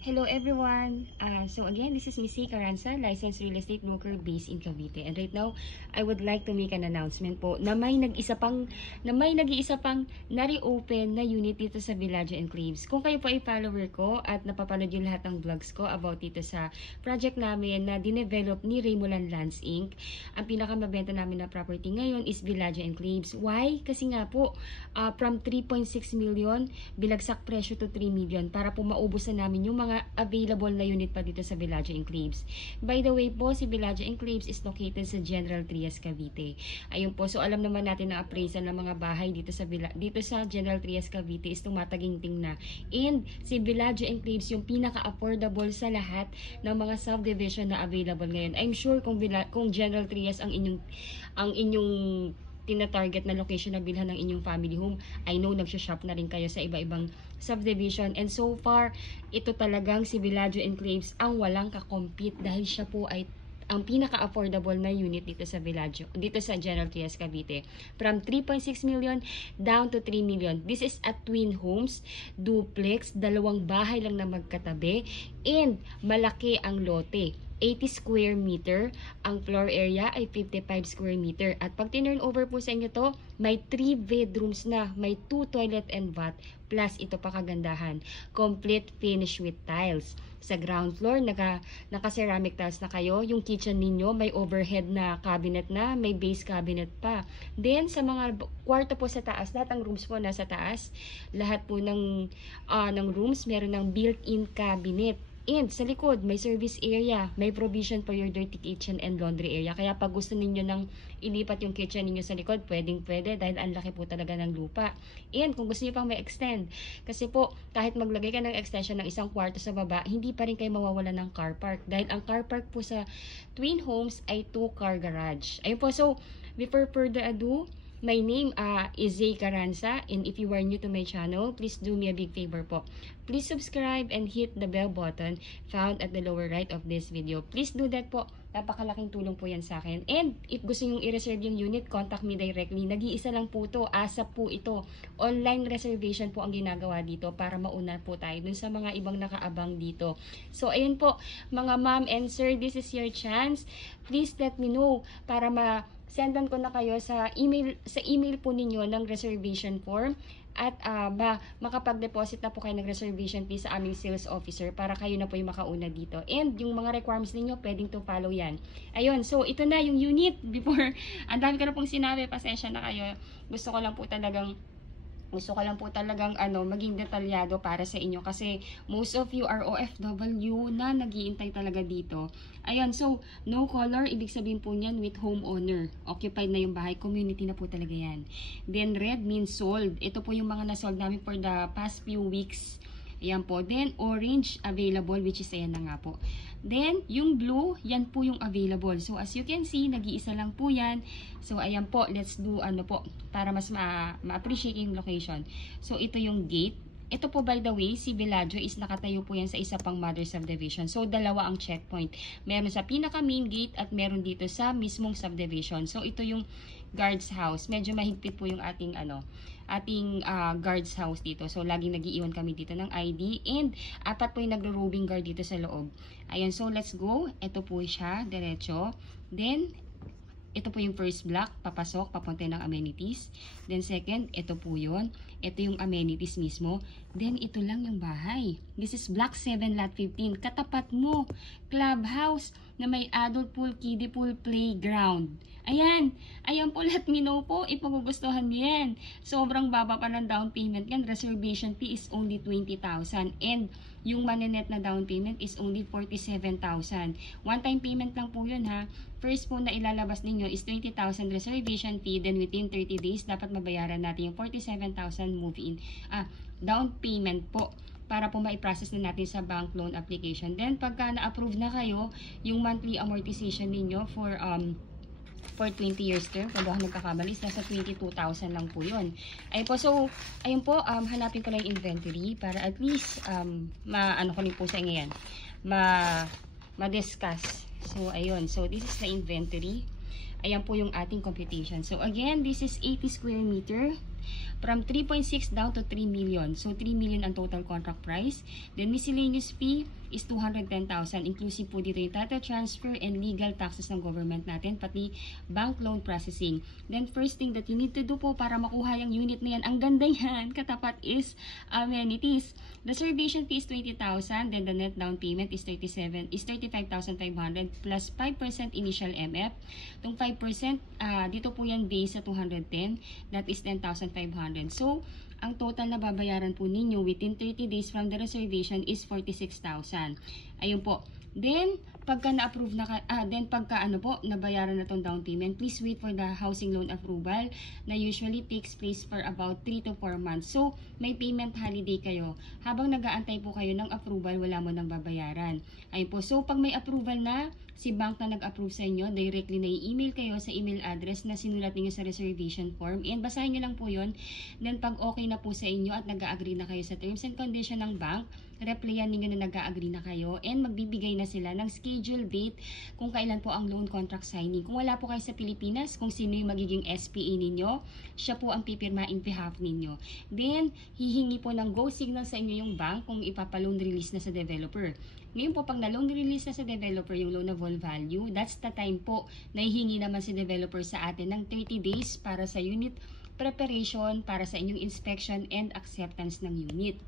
Hello everyone. So again, this is Missy Caranza, licensed real estate broker based in Cavite. And right now, I would like to make an announcement po na may nag-iisa pang na-reopen na unit dito sa Villaggio Enclaves. Kung kayo po ay follower ko at napapanood yung lahat ng vlogs ko about dito sa project namin na dinevelop ni Raymulan Lands Inc. Ang pinakamabenta namin na property ngayon is Villaggio Enclaves. Why? Kasi nga po, from 3.6 million, bilagsak presyo to 3 million para po maubos na namin yung mga available na unit pa dito sa Villaggio Enclaves. By the way po, si Villaggio Enclaves is located sa General Trias, Cavite. Ayun po, so alam naman natin na appraisal ng mga bahay dito sa General Trias, Cavite is tumataginting na. And si Villaggio Enclaves yung pinaka-affordable sa lahat ng mga subdivision na available ngayon. I'm sure kung General Trias ang inyong tina-target na location na bilhan ng inyong family home, I know nagsha-shop na rin kayo sa iba-ibang subdivision, and so far ito talagang si Villaggio Enclaves ang walang kakompete dahil siya po ay ang pinaka-affordable na unit dito sa Villaggio, dito sa General Trias, Cavite. From 3.6 million down to 3 million. This is a twin homes, duplex, dalawang bahay lang na magkatabi, and malaki ang lote. 80 square meter, ang floor area ay 55 square meter. At pag tinurn over po sa inyo to, may 3 bedrooms na, may 2 toilet and bath, plus ito pa kagandahan, complete finish with tiles. Sa ground floor, naka-ceramic tiles na kayo. Yung kitchen ninyo, may overhead na cabinet na, may base cabinet pa. Then, sa mga kwarto po sa taas, lahat ng rooms po nasa taas, lahat po ng rooms, meron ng built-in cabinet. And sa likod, may service area, may provision for your dirty kitchen and laundry area. Kaya pag gusto ninyo nang ilipat yung kitchen ninyo sa likod, pwedeng-pwede dahil ang laki po talaga ng lupa. And kung gusto niyo pang may extend, kasi po kahit maglagay ka ng extension ng isang kwarto sa baba, hindi pa rin kayo mawawala ng car park. Dahil ang car park po sa twin homes ay 2-car garage. Ayun po, so before further ado, my name is Zay Caranza, and if you are new to my channel, please do me a big favor po. Please subscribe and hit the bell button found at the lower right of this video. Please do that po. Napakalaking tulong po yan sa akin. And if gusto nyo i-reserve yung unit, contact me directly. Nag-iisa lang po to. ASAP po ito. Online reservation po ang ginagawa dito para mauna po tayo dun sa mga ibang nakaabang dito. So, ayun po, mga ma'am and sir, this is your chance. Please let me know para sendan ko na kayo sa email po ninyo ng reservation form at makapag-deposit na po kayo ng reservation fee sa aming sales officer para kayo na po yung makauna dito. And yung mga requirements ninyo, pwedeng to follow yan. Ayun, so ito na yung unit. Before, ang dami ko na pong sinabi, pasensya na kayo. Gusto ko lang po talagang maging detalyado para sa inyo kasi most of you are OFW na nag-iintay talaga dito. Ayun, so no color, ibig sabihin po niyan with homeowner. Occupied na yung bahay, community na po talaga yan. Then red means sold. Ito po yung mga na-sold namin for the past few weeks. Ayan po. Then orange available, which is ayan na nga po. Then, yung blue, yan po yung available. So, as you can see, nag-iisa lang po yan. So, ayan po, let's do para mas ma-appreciate yung location. So, ito yung gate. Ito po, by the way, si Villaggio is nakatayo po yan sa isa pang mother subdivision. So, dalawa ang checkpoint. Meron sa pinaka main gate at meron dito sa mismong subdivision. So, ito yung guard's house. Medyo mahigpit po yung ating guard's house dito. So, laging nag-iiwan kami dito ng ID. And, 4 po yung nagro-roving guard dito sa loob. Ayan, so let's go. Ito po siya, diretso. Then, ito po yung first block, papasok, papunta ng amenities. Then second, ito po yun. Ito yung amenities mismo. Then ito lang yung bahay. This is block 7, lot 15. Katapat mo, clubhouse na may adult pool, kiddie pool, playground. Ayan. Ayan po, let me know po. Ipagugustuhan niyo yan. Sobrang baba pa ng down payment yan. Reservation fee is only 20,000. And yung manenet na down payment is only 47,000. One time payment lang po yun ha. First po na ilalabas ninyo is 20,000 reservation fee. Then within 30 days, dapat mabayaran natin yung 47,000 move-in. Down payment po para po ma-process na natin sa bank loan application. Then pagka na-approve na kayo, yung monthly amortization ninyo for 20 years term, kung ako nagkakamali, nasa 22,000 lang po yun. Ayun po, so, ayun po, hanapin ko lang yung inventory para at least, ko rin po sa inyo yan, ma-discuss. So, ayun, so this is the inventory. Ayan po yung ating computation. So, again, this is 80 square meter. from 3.6 down to 3 million. So 3 million ang total contract price. Then miscellaneous fee is 210,000. Inclusive po dito yung title transfer and legal taxes ng government natin, pati bank loan processing. Then first thing that you need to do po para makuha yung unit na yan, ang ganda yan, katapat is amenities. Reservation fee is 20,000, then the net down payment is 35,500 plus 5% initial MF. Itong 5%, dito po yan base sa 210, that is 10,500. So, ang total na babayaran po ninyo within 30 days from the reservation is 46,000. Ayun po. Then, pagka na-approve na nabayaran na tong down payment, please wait for the housing loan approval na usually takes place for about 3 to 4 months. So, may payment holiday kayo. Habang nag-aantay po kayo ng approval, wala mo nang babayaran. Ayun po. So, pag may approval na, si bank na nag-approve sa inyo, directly na i-email kayo sa email address na sinulat niyo sa reservation form. And basahin niyo lang po yun. Then, pag okay na po sa inyo at nag-agree na kayo sa terms and condition ng bank, replyan ninyo na nag-agree na kayo and magbibigay na sila ng schedule date kung kailan po ang loan contract signing. Kung wala po kayo sa Pilipinas, kung sino yung magiging SPA ninyo, siya po ang pipirma in behalf ninyo. Then, hihingi po ng go signal sa inyo yung bank kung ipapa-loan release na sa developer. Ngayon po, pag na-loan release na sa developer yung loan of all value, that's the time po na hihingi naman si developer sa atin ng 30 days para sa unit preparation, para sa inyong inspection and acceptance ng unit.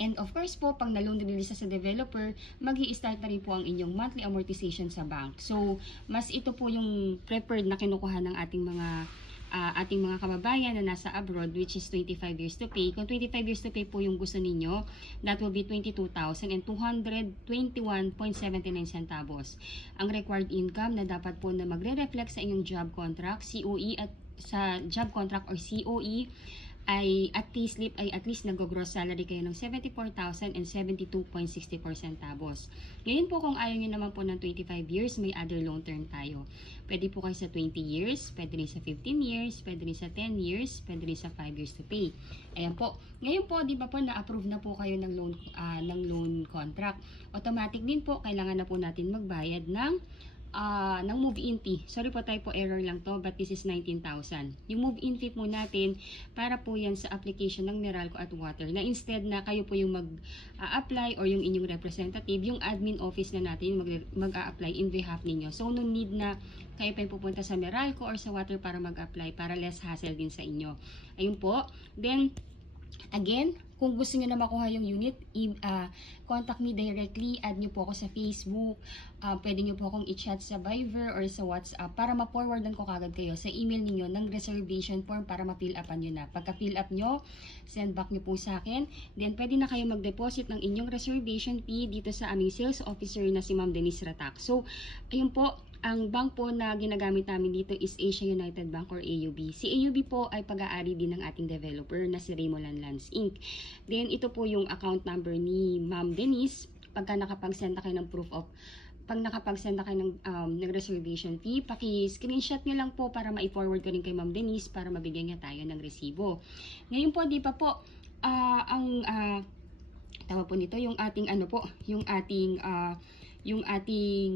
And of course po, pag na-loan release sa developer, mag-i-start na rin po ang inyong monthly amortization sa bank. So, mas ito po yung preferred na kinukuha ng ating mga kababayan na nasa abroad, which is 25 years to pay. Kung 25 years to pay po yung gusto ninyo, that will be 22,221.79 centavos. Ang required income na dapat po na magre-reflect sa inyong job contract, COE at sa job contract or COE, ay at payslip ay at least nag-gross salary kayo ng 74,072.64 centavos. Ngayon po, kung ayaw nyo naman po ng 25 years, may other loan term tayo. Pwede po kayo sa 20 years, pwede rin sa 15 years, pwede rin sa 10 years, pwede rin sa 5 years to pay. Ayan po. Ngayon po, di ba po, na-approve na po kayo ng loan contract. Automatic din po, kailangan na po natin magbayad ng move-in fee. Sorry po, typo error lang to, but this is 19,000. Yung move-in fee po natin, para po yan sa application ng Meralco at Water, na instead na kayo po yung mag-apply or yung inyong representative, yung admin office na natin yung mag-a-apply in behalf ninyo. So, no need na kayo pa yung pupunta sa Meralco or sa Water para mag-apply, para less hassle din sa inyo. Ayun po. Then, again, kung gusto niyo na makuha yung unit, contact me directly, add niyo po ako sa Facebook, pwede niyo po akong i-chat sa Viber or sa WhatsApp para ma-forwardan ko kagad kayo sa email niyo ng reservation form para ma-fill upan niyo na. Pagka-fill up niyo, send back niyo po sa akin. Then, pwede na kayo mag-deposit ng inyong reservation fee dito sa aming sales officer na si Ma'am Denise Ratak. So, ayun po, ang bank po na ginagamit namin dito is Asia United Bank or AUB. Si AUB po ay pag-aari din ng ating developer na si Remolan Lands Inc. Then, ito po yung account number ni Ma'am Denise. Pagka nakapag-send na kayo ng pag nakapag-send na kayo ng reservation fee, paki-screenshot nyo lang po para ma-forward ko rin kay Ma'am Denise para mabigyan niya tayo ng resibo. Ngayon po, di pa po, tama po nito, yung ating yung ating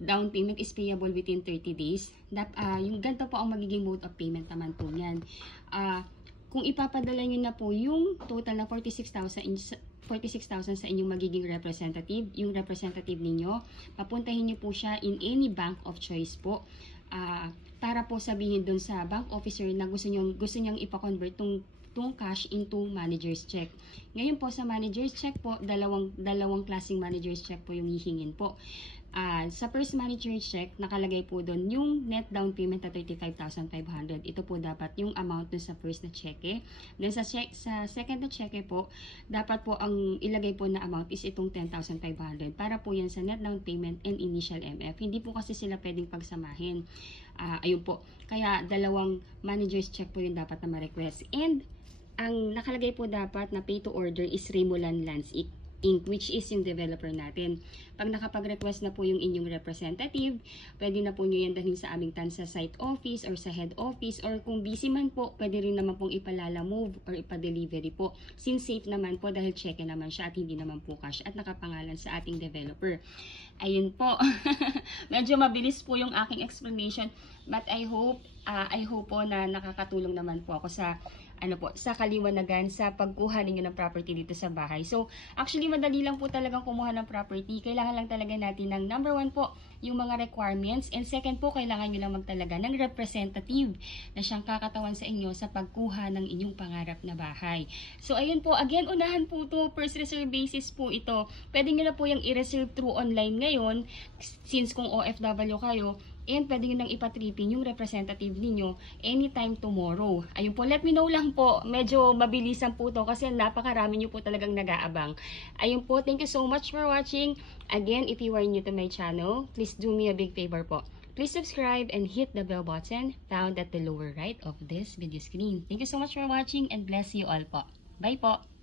down payment is payable within 30 days. Yung ganito po ang magiging mode of payment naman po niyan. Kung ipapadala nyo na po yung total na 46,000 sa inyong magiging representative, yung representative ninyo, papuntahin nyo po siya in any bank of choice po. Para po sabihin dun sa bank officer na gusto nyang ipa-convert tong cash into manager's check. Ngayon po sa manager's check po, dalawang klaseng manager's check po yung hihingin po. Sa first manager's check, nakalagay po doon yung net down payment na 35,500. Ito po dapat yung amount dun sa first na cheque. Then sa second na cheque po, dapat po ang ilagay po na amount is itong 10,500 para po yan sa net down payment and initial MF. Hindi po kasi sila pwedeng pagsamahin. Ayun po. Kaya dalawang manager's check po yung dapat na ma-request. And ang nakalagay po dapat na pay to order is Remolan Lands Inc. Inc., which is yung developer natin. Pag nakapag-request na po yung inyong representative, pwede na po nyo yan dalhin sa aming Tansa site office or sa head office, or kung busy man po, pwede rin naman pong ipalala move or ipa-delivery po. Since safe naman po dahil check naman siya at hindi naman po cash at nakapangalan sa ating developer. Ayun po. Medyo mabilis po yung aking explanation, but I hope po na nakakatulong naman po ako sa sa kaliwanagan sa pagkuha ninyo ng property dito sa bahay. So, actually, madali lang po talagang kumuha ng property. Kailangan lang talaga natin ng number 1 po, yung mga requirements. And second po, kailangan nyo lang magtalaga ng representative na siyang kakatawan sa inyo sa pagkuha ng inyong pangarap na bahay. So, ayun po. Again, unahan po to. First reserve basis po ito. Pwede nyo na po yung i-reserve through online ngayon, since kung OFW kayo. And pwede nyo nang ipatripin yung representative ninyo anytime tomorrow. Ayun po, let me know lang po. Medyo mabilisan po to kasi napakarami nyo po talagang nag-aabang. Ayun po, thank you so much for watching. Again, if you are new to my channel, please do me a big favor po. Please subscribe and hit the bell button found at the lower right of this video screen. Thank you so much for watching and bless you all po. Bye po!